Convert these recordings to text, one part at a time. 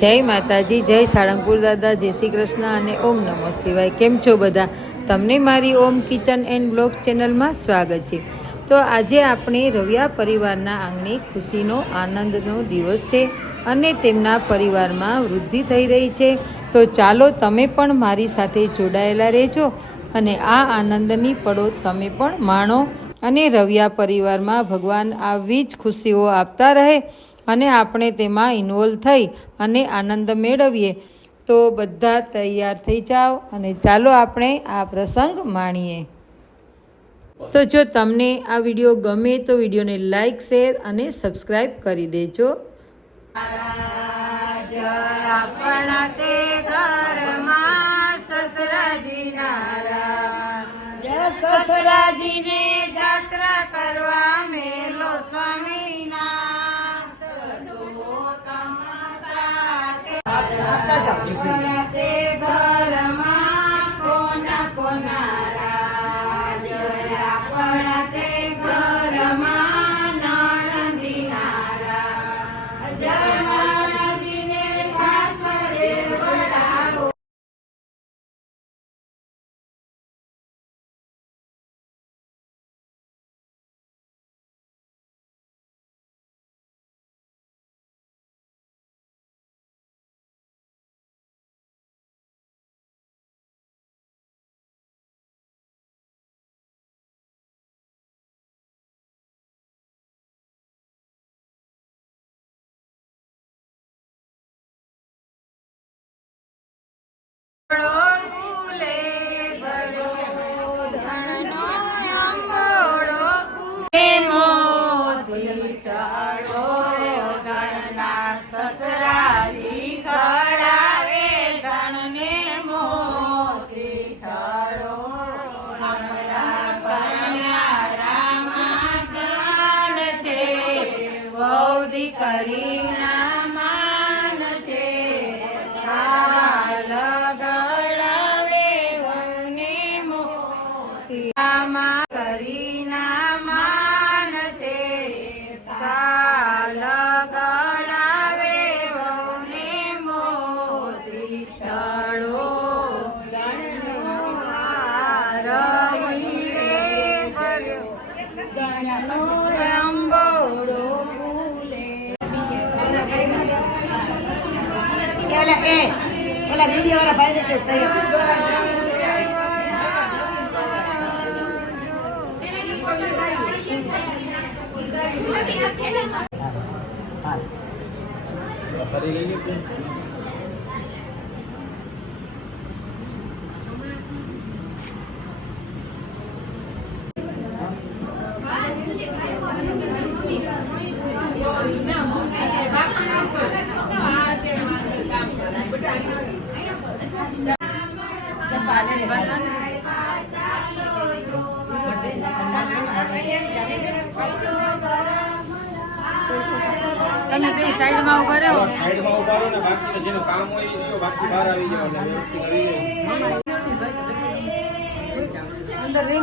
જય માતાજી, જય સાળંગપુર દાદા, જય શ્રી કૃષ્ણ અને ઓમ નમઃ શિવાય. કેમ છો બધા? તમને મારી ઓમ કિચન એન્ડ બ્લોગ ચેનલમાં સ્વાગત છે. તો આજે આપણે રવિયા પરિવારના આંગણે ખુશીનો આનંદનો દિવસ છે અને તેમના પરિવારમાં વૃદ્ધિ થઈ રહી છે. તો ચાલો તમે પણ મારી સાથે જોડાયેલા રહેજો અને આ આનંદની પળો તમે પણ માણો અને રવિયા પરિવારમાં ભગવાન આવી જ ખુશીઓ આપતા રહે અને આપણે તેમાં ઇન્વોલ્વ થઈ અને આનંદ મેળવીએ. તો બધા તૈયાર થઈ જાઓ અને ચાલો આપણે આ પ્રસંગ માણીએ. તો જો તમને આ વિડીયો ગમે તો વિડીયોને લાઈક, શેર અને સબસ્ક્રાઈબ કરી દેજો. આપણા તે ઘરમાં સસરાજી નારાજ, સસરાજીને જાત્રા કરવા મેલો સ્વામીનાથ. આપણા તે ઘરમાં કોના કોના રાજ, આપણા તે ઘરમાં નણંદી નારાજ, નણંદીને સાસરે વડાવો. કરીના માન છે કાલ ગળાવે વને મોતી, આમાં કરીના માન છે કાલ ગળાવે વને મોતી. ચડો રવિ રે કર્યો ગણનો અંબોડો. ઓલા વિડીયો વાળા ભાઈ ને તમે બે સાઈડમાં ઉભા રહો. સાઈડમાં ઉભા રહો ને બાકી જેનું કામ હોય એ બાકી બહાર આવી જાવ એટલે વ્યવસ્થિત આવી અંદર રે.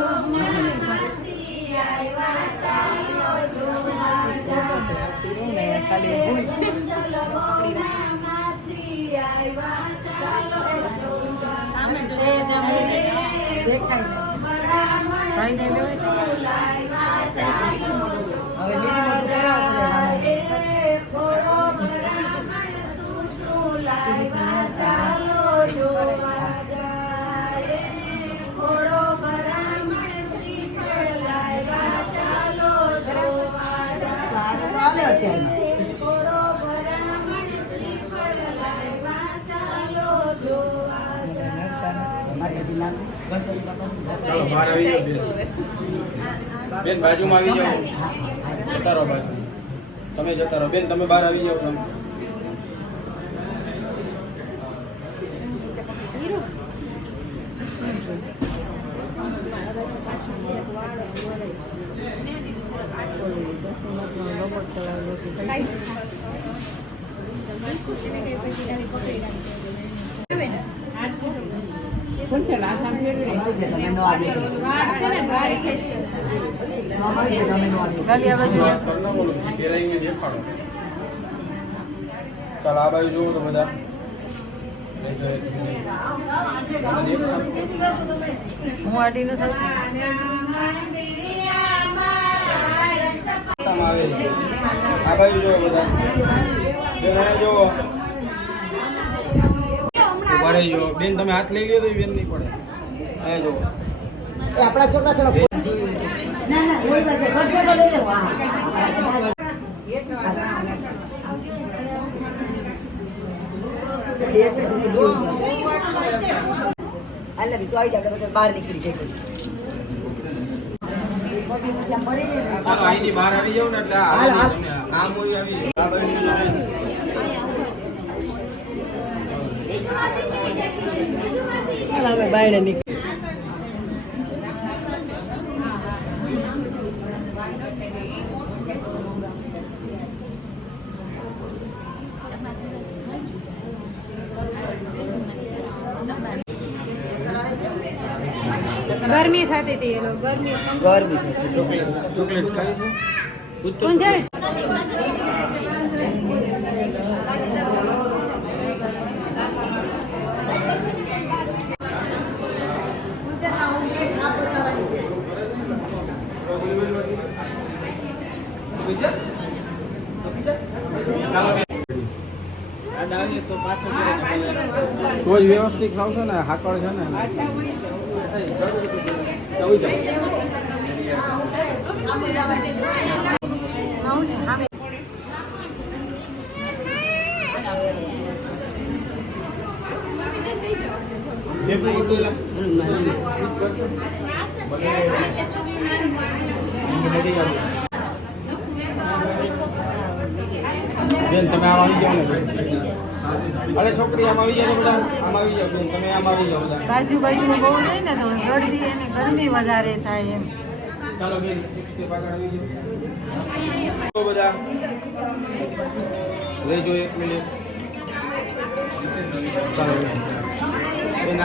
ચાલો બહાર આવી જાઓ બેન, બાજુમાં આવી જાઓ. જતા રહો બાજુ, તમે જતા રહો બેન, તમે બહાર આવી જાઓ. તમે કોણ છે લાખા ફેરવે તમે નો આવી છે ને બારી છે મામા તમે નો આવી ખાલી આ બાજુ કરનો બોલો પેરાઈને દેખાડો. ચાલો આ બાજુ જોવો તો બધા લેજો એક હું આડી ન થતી આવે આ બાજુ જોવો બધા બેન અહીંયા જોવો ઉભા રહી જો બેન તમે હાથ લઈ લ્યો તો બેન નહીં પડે અહીંયા જોવો આપણા છોકરા થોડા ના ના ઓય બાજુ ખર્ચો તો લઈ લેવો હાલ બી તો આવી જાય આપણે બધા બહાર નીકળી જઈએ ચાલો અહીંથી બહાર આવી જાવ ને એટલે હાલ, હાલ. આમ હોય આવી જાવ. આ બાજુ હવે બાયણે નીકળી ગરમી થતી હતી એ લોકો ગરમી ચોકલેટ ખાઈ છે ઊંઝાડ તો જ વ્યવસ્થિત ખાવશો ને હાકળ છે ને બેન તમે આમ આવી જાઓ ને અરે છોકરી આમ આવી જાઓ બધા આમ આવી જાઓ બેન તમે આમ આવી જાઓ બધા બાજુ બાજુમાં બહુ નહીં ને તો ગળદી અને ગરમી વધારે થાય એમ ચાલો બેન એક સ્ટેપ આગળ આવી જાઓ બધા લેજો 1 મિનિટ ચાલો બેન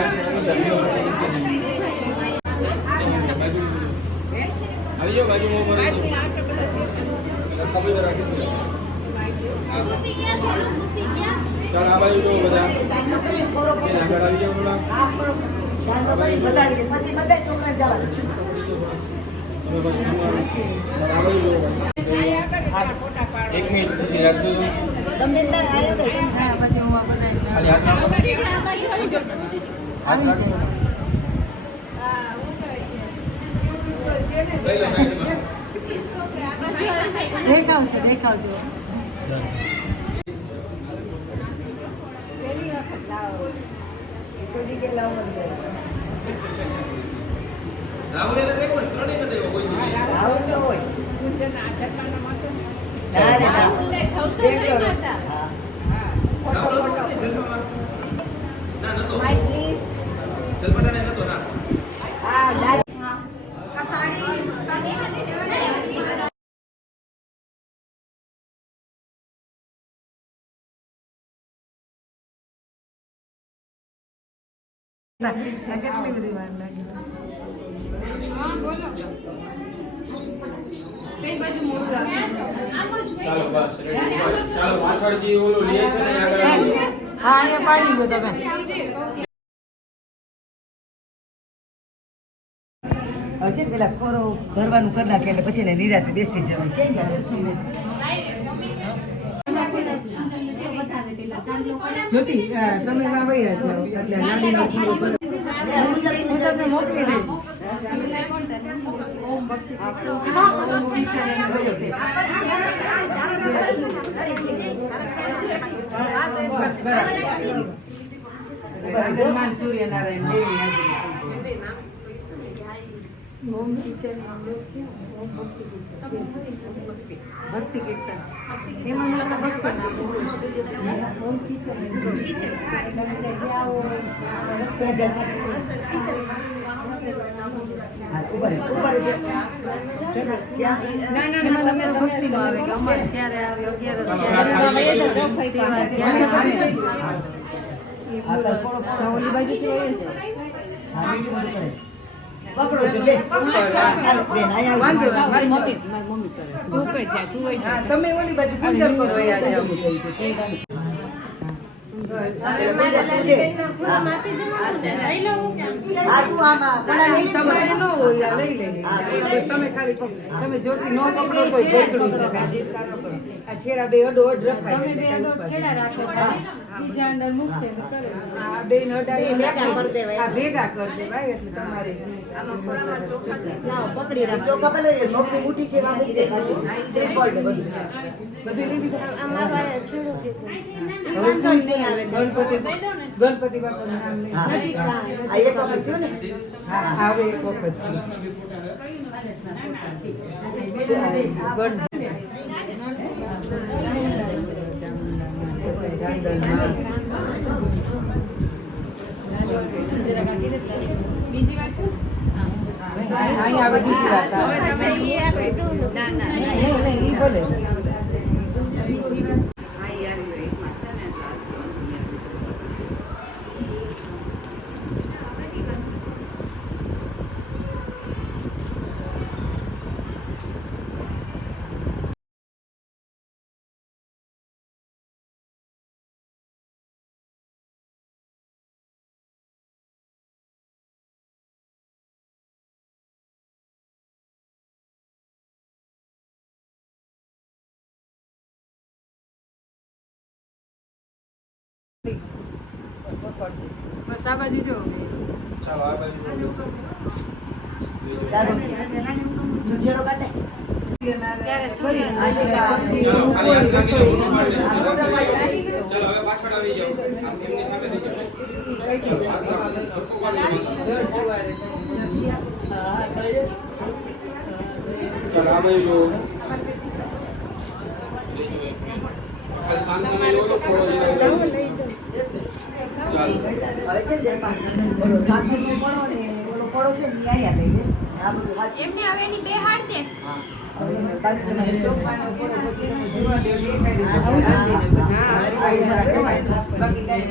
આવી જાઓ બાજુમાં ઉભો રહી જાઓ કબૂલ રાખી ચાલ આ બાજુ જો બધા બેન આગળ આવી જાઓ થોડા પછી બધા છોકરા જવા દે એક મિનિટ સુધી રાખજો તમે ત્યાં આવ્યો તો હા પછી હું આ બધા ખાલી હાથ નાખો હાથ નાખો દેખાવજો દેખાવજો કેટલી બધી વાર લાગી ચાલો બસ રેડી ચાલો પાછળથી ઓલું લે છે ને આગળ આવી જાઓ. હા અહીંયા પાડી દો તમે હજી પેલા ખોરો ભરવાનું કરી નાખે એટલે પછી ને નિરાતે બેસી જવાય ક્યાં ગયા જ્યોતિ તમે એમાં વયા જાઓ એટલે નાની મોકલી દે બસ બરાબર જન્માન સૂર્યનારાયણ દેવી હાજરી ઓમ કિચન ઓમ ભક્તિ કીર્તન એમાં મને ભક્તિ ઓમ કિચન ભક્તિ નો આવે કે અમાસ ક્યારે આવે 11 ઓલી બાજુ પકડો છો બે બેન આયા મારી મમ્મી કરે તું કઈ જા તું તમે ઓલી બાજુ પૂજન કરો અહીંયા જાવ બીજા તું દે. હા તું આમાં ઘણા લઈ લે. તમારે ન હોય આ લઈ લેજે. તમે ખાલી તમે જોતી ન પકડો કોઈ ભેગડું છે કાંઈ ચિંતા ન કરો. આ છેડા બે અડો અડ રખાય. તમે બે અડો છેડા રાખો. બીજા અંદર મૂકશે ને કરે. આ બે ને અડાડી આ ભેગા કરી દેવાય એટલે તમારે ચોખા ભલે લે, મગની મુઠ્ઠી છે એમાં મૂકજે પાછી. સિમ્પલ ને બધું. બધું લીધી તો ગણપતિ બાપાનું નામ લઈ આ એક વખત થયું ને. હા હવે એક વખત બીજી વાત કહું? અહીંયા આવે બીજી વાત આવે. એ આપણે તો નહીં, ઈ ભલે. બસ આ બાજુ જો ચાલો આ બાજુ ચાલો તું છેડો કાઢે. ત્યારે સૂર્ય આજે પછી ચાલો ખાલી હાથ નાખીને ઊંડું પાડી આ દેજો. મોટા પાડે. ચાલો હવે પાછળ આવી જાઓ. આમ એમની સામે થઈ જાઓ. ચાલો હાથ નાખો. સરખું પાડી દો. હા કઈ ચાલો આ બાજુ જો. ખાલી શાંત તમે જો તો થોડો ચાલો હવે છે ને જેમાં ઓલો સાકરનો પડો ને ઓલો પડો છે ને ઈ આયા લઈ લે. આ બધું હાચું. એમને હવે એની બે હાડ દે. હા હવે બાકી તમારે ચોકવાનો પડો પછી એનો જીવા દે બાકી કઈ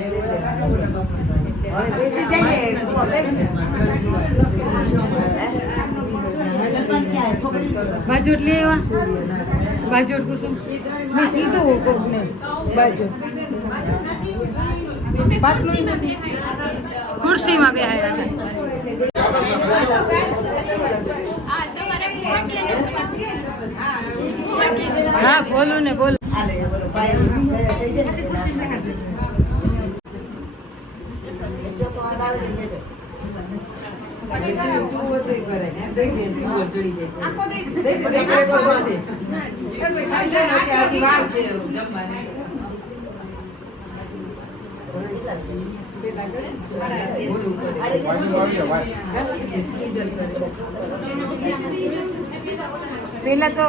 હવે બેસી જઈએ પૂરો બેન ને. જલપાન ક્યાં છોકરી બાજોટ લઈ આવ્યા બાજોટ કુસુમ મેં કીધું કોકને બાજોટ ખુરશીમાં બેહાડ્યા આ તમારે કોટ લે. હા બોલું ને બોલ આલે બોલો ભાઈ થઈ જશે જો તો આ આવે ને કેજો તું વધે કરે દઈ દે જીવર ચડી જાય આખો દઈ દઈ દે દઈ દે બોલ દે ખાઈ લે ને કે હજી વાર છે જમવાની પેલા કરે બોલું કરે બાજુ આવી જાઓ ભાઈ. પેલા તો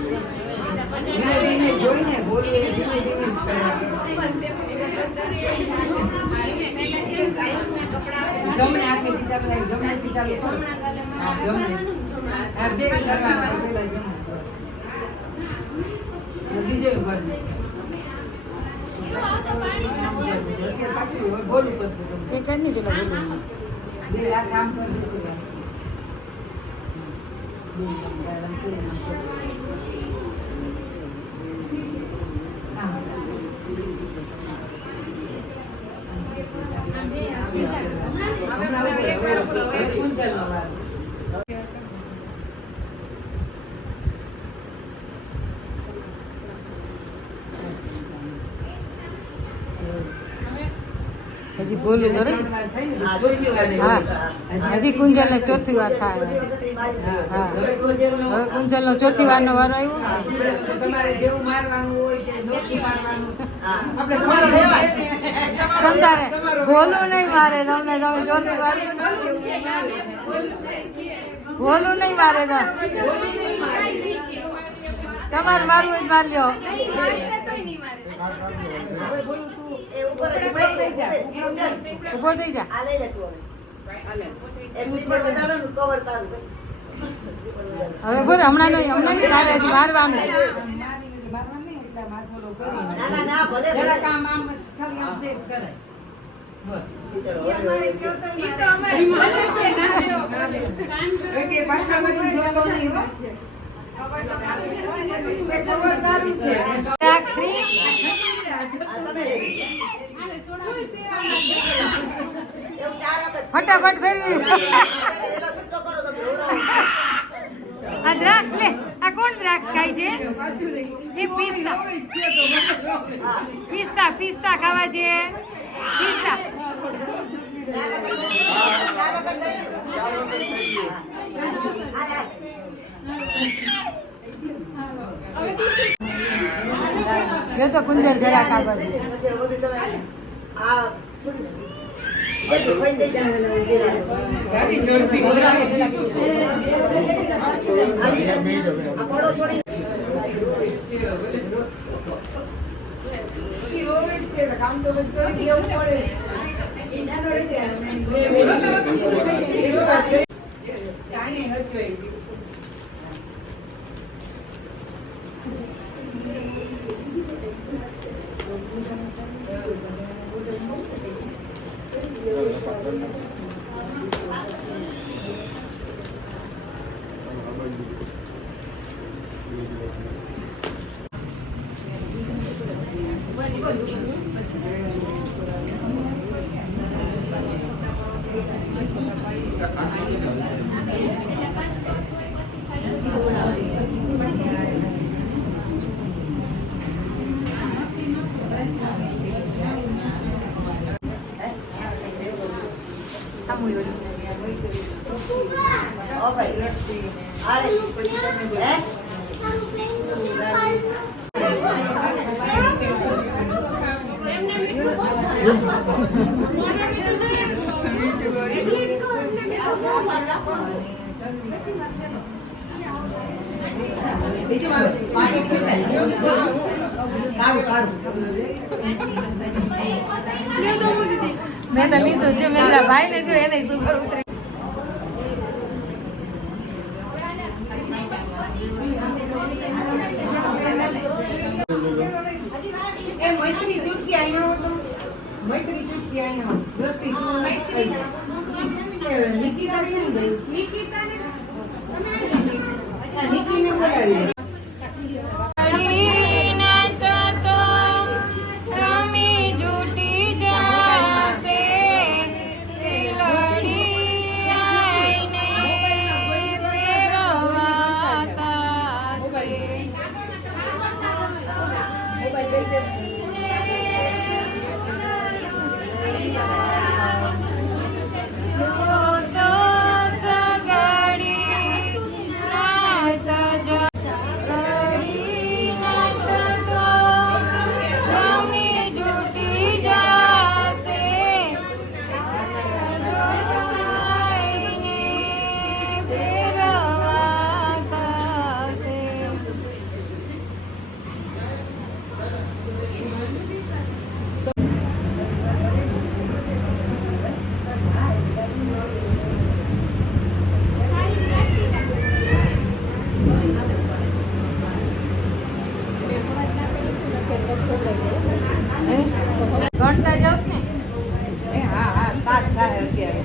ધીમે ધીમે જોઈને બોલવું એ ધીમે ધીમે જ કરવાનું જમણે હાથેથી ચાલુ થાય જમણેથી ચાલુ કરો હા જમણે આ બે કરવાના પેલા જમણે બીજે કરજો અત્યારે પાછું હવે બોલવું પડશે તમને એ કરની પેલા બોલું બે આ કામ કરી દીધું બે કામ પૂરું હજી બોલું કરે હા હજી કુંજલ ને ચોથી વાર થાય હા હવે કુંજલ નો ચોથી વાર નો વારો આવ્યો તમારે જેવું મારવાનું હોય કે જોથી મારવાનું તમારે બોલું નહીં મારે તમને તમે જોરથી મારજો બોલું નહીં મારે તો તમારે મારવું જ મારજો ઉભો થઈ જા આ લઈ લે તું હવે એ સ્વિચ પર વધારવાનું કવર તારું ભાઈ હવે બોલ હમણાં નહીં તારે હજી મારવાનું ના ના ના ભલે ભલે. કામ આમ ખાલી આમ સેજ કરાય ઈ અમારે કયો તો ઈ તો અમારી મદદ છે ના દેવો કે પાછળ વળીને જોતો નહીં હો. ખબરદારી છે. દ્રાક્ષ free? આ તમે લઈ લીધા. એવું 4 વખત ફટાફટ ફેરવી એલો છૂટો કરો તમે આ દ્રાક્ષ લે. આ કોણ દ્રાક્ષ ખાય છે? એ પિસ્તા પિસ્તા પિસ્તા ખાવા છે. પિસ્તા 4 વખત લઈ લીધું. આ લે. જો તો કુંજલ જરા કાપા છે. પછી બધું તમે આ છોડી દો. બધું ફરી દઈ દો. આ પડો છોડી કામ તો બસ કરી દેવું પડે. કાંઈ હચવાઈ ગયું. ઓ ભાઈ આ લે હે બીજું મારું પાણી છે ને કાઢું કાઢું મેં તો લીધું છે. મેં કીધું ભાઈ ને જો એને શું કરવું. એ મૈત્રી ચૂટકી અહીંયા હતો. મૈત્રી ચૂટકી અહીંયા દ્રષ્ટિ નિકિતા કેમ ગઈ? નિકિતાને અચ્છા નિકીને બોલાવી. ગણતા જાવ ને. એ હા હા 7 થાય અત્યારે.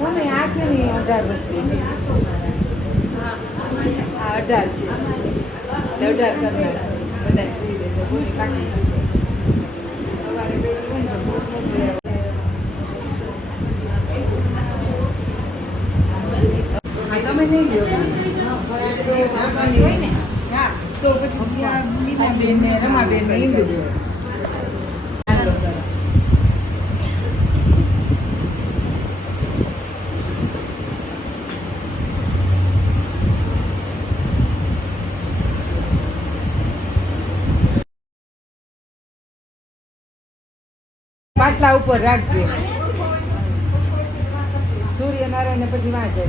મમ્મી આ છે ને 18 વસ્તુ છે. આ 18 છે. 18 કરનાર બધા ફ્રી દે તો બોલી કાઢી. સવારે બે હોય ને બહુ મોકલી આવે. તમે નહીં લ્યો હોય ને. હા તો પછી બીનાબેન ને રમાબેન ને ઈંદુ પાટલા ઉપર રાખજે. સૂર્યનારાયણ ને પછી વાંચે.